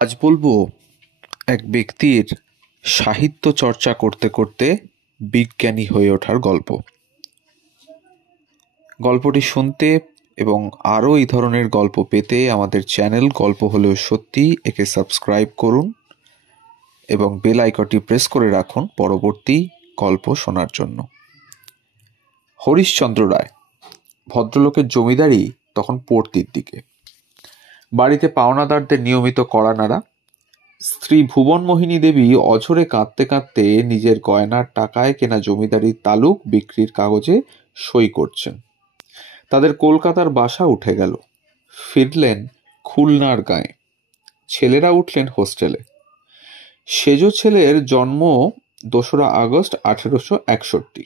আজ বলবো এক ব্যক্তির সাহিত্য চর্চা করতে করতে বিজ্ঞানী হয়ে ওঠার গল্প। গল্পটি শুনতে এবং আরও এই ধরনের গল্প পেতে আমাদের চ্যানেল গল্প হলেও সত্যি একে সাবস্ক্রাইব করুন এবং বেল আইকনটি প্রেস করে রাখুন পরবর্তী গল্প শোনার জন্য। হরিশচন্দ্র রায় ভদ্রলোকের জমিদারি তখন পড়তির দিকে। বাড়িতে পাওনাদারদের নিয়মিত কড়া নাড়া। স্ত্রী ভুবনমোহিনী দেবী অঝরে কাঁদতে কাঁদতে নিজের গয়নার টাকায় কেনা জমিদারির তালুক বিক্রির কাগজে সই করছেন। তাদের কলকাতার বাসা উঠে গেল। ফিরলেন খুলনার গাঁয়ে। ছেলেরা উঠলেন হোস্টেলে। সেজ ছেলের জন্ম 2রা আগস্ট 1861।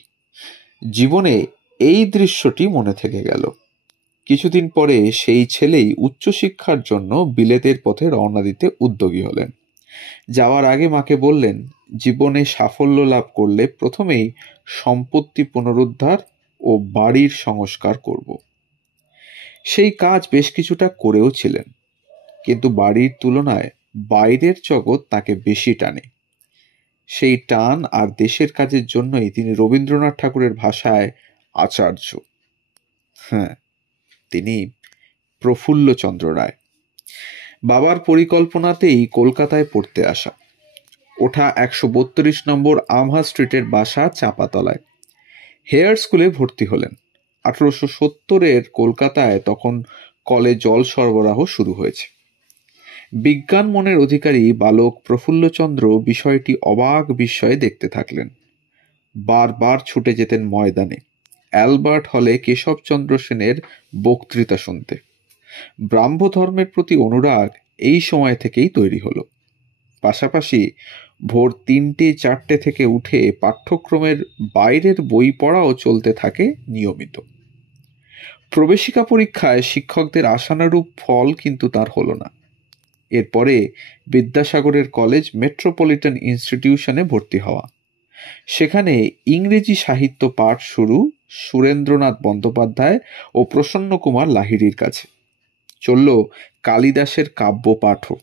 জীবনে এই দৃশ্যটি মনে থেকে গেল। কিছুদিন পরে সেই ছেলেই উচ্চশিক্ষার জন্য বিলেতের পথে রওনা দিতে উদ্যোগী হলেন। যাওয়ার আগে মাকে বললেন, জীবনে সাফল্য লাভ করলে প্রথমেই সম্পত্তি পুনরুদ্ধার ও বাড়ির সংস্কার করব। সেই কাজ বেশ কিছুটা করেও ছিলেন, কিন্তু বাড়ির তুলনায় বাইরের জগৎ তাকে বেশি টানে। সেই টান আর দেশের কাজের জন্যই তিনি রবীন্দ্রনাথ ঠাকুরের ভাষায় আচার্য। তিনি প্রফুল্লচন্দ্র রায়। বাবার পরিকল্পনাতেই কলকাতায় পড়তে আসা। ওঠা 132 নম্বর আমহা স্ট্রিটের বাসা চাঁপাতলায়। হেয়ার স্কুলে ভর্তি হলেন। 1870-এর কলকাতায় তখন কলে জল সরবরাহ শুরু হয়েছে। বিজ্ঞান মনের অধিকারী বালক প্রফুল্লচন্দ্র বিষয়টি অবাক বিস্ময়ে দেখতে থাকলেন। বারবার ছুটে যেতেন ময়দানে, অ্যালবার্ট হলে কেশবচন্দ্র সেনের বক্তৃতা শুনতে। ব্রাহ্ম ধর্মের প্রতি অনুরাগ এই সময় থেকেই তৈরি হলো। পাশাপাশি ভোর 3টে-4টে থেকে উঠে পাঠ্যক্রমের বাইরের বই পড়াও চলতে থাকে নিয়মিত। প্রবেশিকা পরীক্ষায় শিক্ষকদের আশানুরূপ ফল কিন্তু তার হলো না। এরপরে বিদ্যাসাগরের কলেজ মেট্রোপলিটন ইনস্টিটিউশনে ভর্তি হওয়া। সেখানে ইংরেজি সাহিত্য পাঠ শুরু সুরেন্দ্রনাথ বন্দ্যোপাধ্যায় ও প্রসন্ন কুমার লাহিড়ীর কাছে। চলল কালিদাসের কাব্য পাঠও।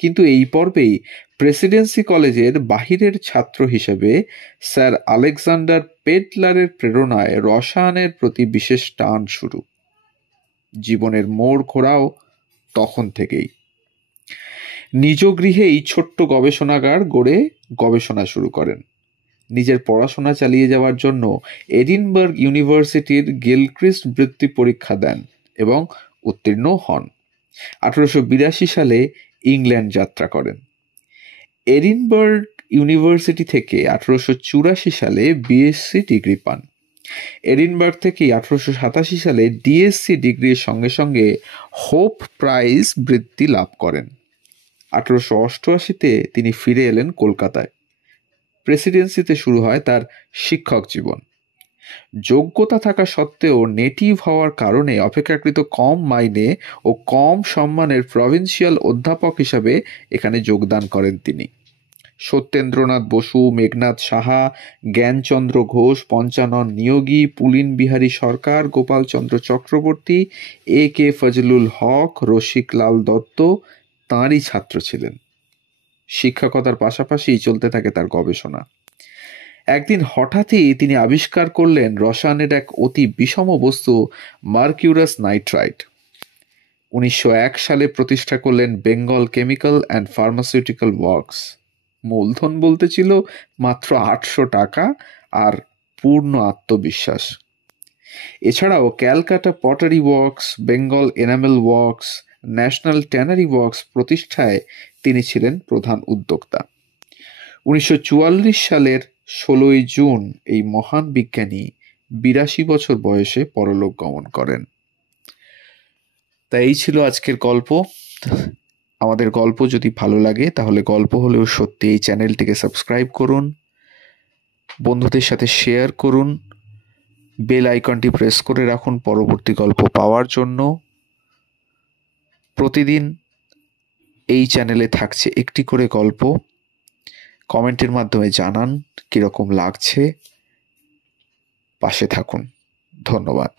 কিন্তু এই পর্বেই প্রেসিডেন্সি কলেজের বাহিরের ছাত্র হিসেবে স্যার আলেকজান্ডার পেটলারের প্রেরণায় রসায়নের প্রতি বিশেষ টান শুরু। জীবনের মোড় ঘোরাও তখন থেকেই। নিজ গৃহেই ছোট্ট গবেষণাগার গড়ে গবেষণা শুরু করেন। নিজের পড়াশোনা চালিয়ে যাওয়ার জন্য এডিনবার্গ ইউনিভার্সিটির গিলক্রিস্ট বৃত্তি পরীক্ষা দেন এবং উত্তীর্ণ হন। 1882 সালে ইংল্যান্ড যাত্রা করেন। এডিনবার্গ ইউনিভার্সিটি থেকে 1884 সালে বিএসসি ডিগ্রি পান। এডিনবার্গ থেকেই 1887 সালে ডিএসসি ডিগ্রির সঙ্গে সঙ্গে হোপ প্রাইজ বৃত্তি লাভ করেন। 1888-তে তিনি ফিরে এলেন কলকাতায়। প্রেসিডেন্সিতে শুরু হয় তার শিক্ষক জীবন। যোগ্যতা থাকা সত্ত্বেও নেটিভ হওয়ার কারণে অপেক্ষাকৃত কম মাইনে ও কম সম্মানের প্রভিন্সিয়াল অধ্যাপক হিসাবে এখানে যোগদান করেন তিনি। সত্যেন্দ্রনাথ বসু, মেঘনাথ সাহা, জ্ঞানচন্দ্র ঘোষ, পঞ্চানন নিয়োগী, পুলিন বিহারী সরকার, গোপালচন্দ্র চক্রবর্তী, A.K. ফজলুল হক, রসিকলাল দত্ত তাঁরই ছাত্র ছিলেন। শিক্ষকতার পাশাপাশি চলতে থাকে তার গবেষণা। একদিন হঠাৎই তিনি আবিষ্কার করলেন রসায়নের এক অতি বিষম বস্তু মার্কিউরাস নাইট্রাইট। 1901 সালে প্রতিষ্ঠা করলেন Bengal chemical and pharmaceutical works. মূলধন বলতে ছিল মাত্র 800 টাকা আর পূর্ণ আত্মবিশ্বাস। এছাড়াও Calcutta pottery works, Bengal enamel works, national tannery works প্রতিষ্ঠায় তিনি ছিলেন প্রধান উদ্যোক্তা। 1944 সালের 16 জুন এই মহান বিজ্ঞানী 82 বছর বয়সে পরলোক গমন করেন। তাই এই ছিল আজকের গল্প। আমাদের গল্প যদি ভালো লাগে তাহলে গল্প হলেও সত্যি এই চ্যানেলটিকে সাবস্ক্রাইব করুন, বন্ধুদের সাথে শেয়ার করুন, বেল আইকনটি প্রেস করে রাখুন পরবর্তী গল্প পাওয়ার জন্য। প্রতিদিন এই চ্যানেলে থাকছে একটি করে গল্প। কমেন্টের মাধ্যমে জানান কীরকম লাগছে। পাশে থাকুন। ধন্যবাদ।